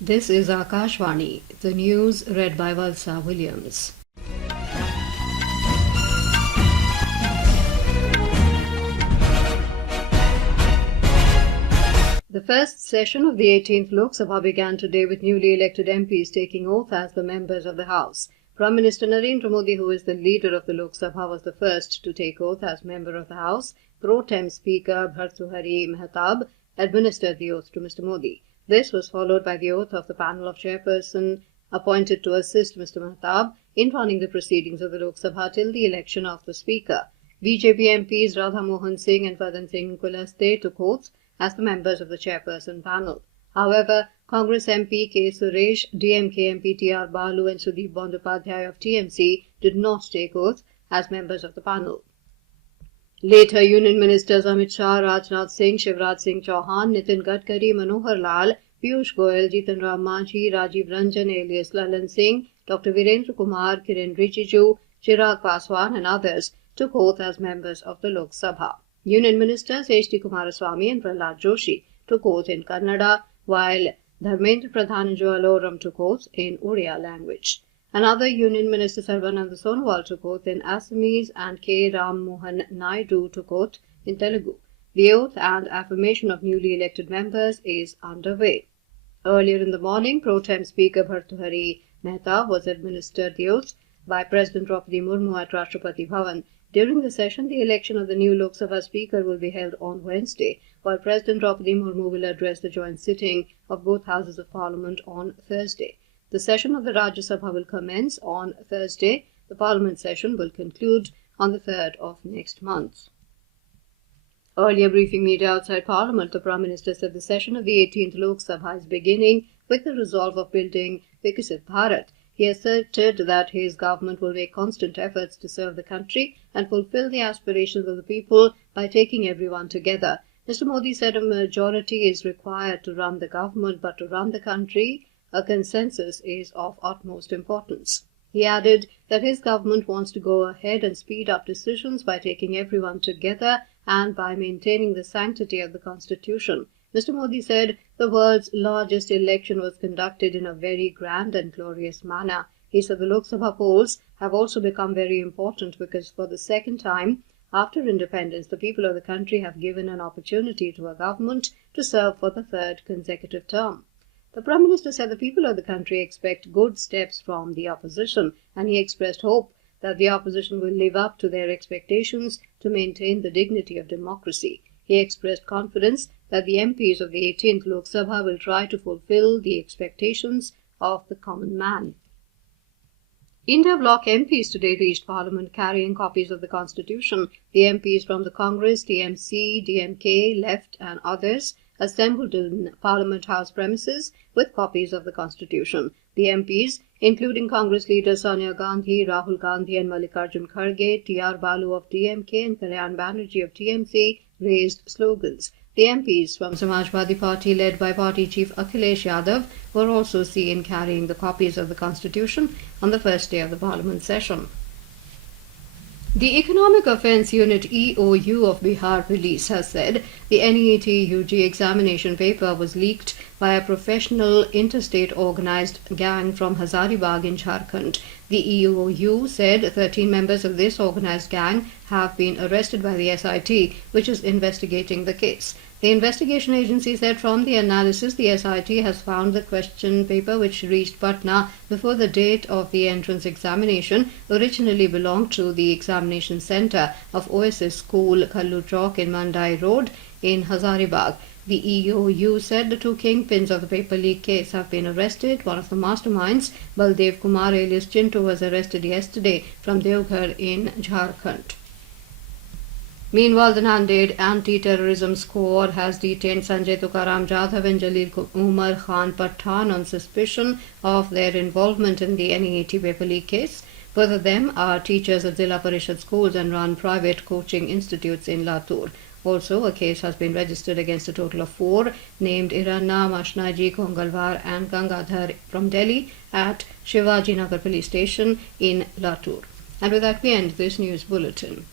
This is Akashvani, the news read by Valsa Williams. The first session of the 18th Lok Sabha began today with newly elected MPs taking oath as the members of the House. Prime Minister Narendra Modi, who is the leader of the Lok Sabha, was the first to take oath as member of the House. Pro Tem Speaker Bhartrihari Mehtab administered the oath to Mr. Modi. This was followed by the oath of the panel of chairperson appointed to assist Mr. Mehtab in running the proceedings of the Lok Sabha till the election of the Speaker. BJP MPs Radha Mohan Singh and Vadan Singh Kulaste took oaths as the members of the chairperson panel. However, Congress MP K. Suresh, DMK MP T.R. Balu and Sudeep Bandopadhyay of TMC did not take oath as members of the panel. Later, Union Ministers Amit Shah, Rajnath Singh, Shivraj Singh Chauhan, Nitin Gadkari, Manohar Lal, Piyush Goyal, Jitan Ram Manjhi, Rajiv Ranjan, alias Lalan Singh, Dr. Virendra Kumar, Kiren Rijiju, Chirag Paswan and others took oath as members of the Lok Sabha. Union Ministers H.D. Kumaraswamy and Prahlad Joshi took oath in Kannada, while Dharmendra Pradhan and Joel Oram took oath in Odia language. Another Union Minister Sarbananda Sonowal took oath in Assamese and K. Ram Mohan Naidu took oath in Telugu. The oath and affirmation of newly elected members is underway. Earlier in the morning, Pro Tem Speaker Bhartrihari Mehtab was administered the oath by President Draupadi Murmu at Rashtrapati Bhavan. During the session, the election of the new Lok Sabha Speaker will be held on Wednesday, while President Draupadi Murmu will address the joint sitting of both Houses of Parliament on Thursday. The session of the Rajya Sabha will commence on Thursday. The Parliament session will conclude on the 3rd of next month. Earlier briefing media outside Parliament, the Prime Minister said the session of the 18th Lok Sabha is beginning with the resolve of building Viksit Bharat. He asserted that his government will make constant efforts to serve the country and fulfill the aspirations of the people by taking everyone together. Mr. Modi said a majority is required to run the government, but to run the country, a consensus is of utmost importance. He added that his government wants to go ahead and speed up decisions by taking everyone together and by maintaining the sanctity of the Constitution. Mr. Modi said the world's largest election was conducted in a very grand and glorious manner. He said the Lok Sabha polls have also become very important because for the second time after independence, the people of the country have given an opportunity to a government to serve for the third consecutive term. The Prime Minister said the people of the country expect good steps from the opposition, and he expressed hope that the opposition will live up to their expectations to maintain the dignity of democracy. He expressed confidence that the MPs of the 18th Lok Sabha will try to fulfill the expectations of the common man. India Bloc MPs today reached Parliament carrying copies of the Constitution. The MPs from the Congress, TMC, DMK, Left and others assembled in Parliament House premises with copies of the Constitution. The MPs, including Congress leaders Sonia Gandhi, Rahul Gandhi and Mallikarjun Kharge, T.R. Balu of DMK and Kalyan Banerjee of TMC, raised slogans. The MPs from Samajwadi Party, led by Party Chief Akhilesh Yadav, were also seen carrying the copies of the Constitution on the first day of the Parliament session. The Economic Offence Unit EOU of Bihar Police has said the NEET UG examination paper was leaked by a professional interstate organized gang from Hazaribagh in Jharkhand. The EOU said 13 members of this organized gang have been arrested by the SIT, which is investigating the case. The investigation agency said from the analysis, the SIT has found the question paper which reached Patna before the date of the entrance examination originally belonged to the examination center of OSS School, Khallu Chowk in Mandai Road in Hazaribagh. The EOU said the two kingpins of the paper leak case have been arrested. One of the masterminds, Baldev Kumar alias Chintu, was arrested yesterday from Devghar in Jharkhand. Meanwhile, the Nanded Anti-Terrorism Squad has detained Sanjay Tukaram Jadhav and Jalil Umar Khan Pathan on suspicion of their involvement in the NEET paper leak case. Both of them are teachers at Zilla Parishad schools and run private coaching institutes in Latur. Also, a case has been registered against a total of 4 named Iranna, Mashnaji, Kongalwar and Gangadhar from Delhi at Shivaji Nagar police station in Latur. And with that, we end this news bulletin.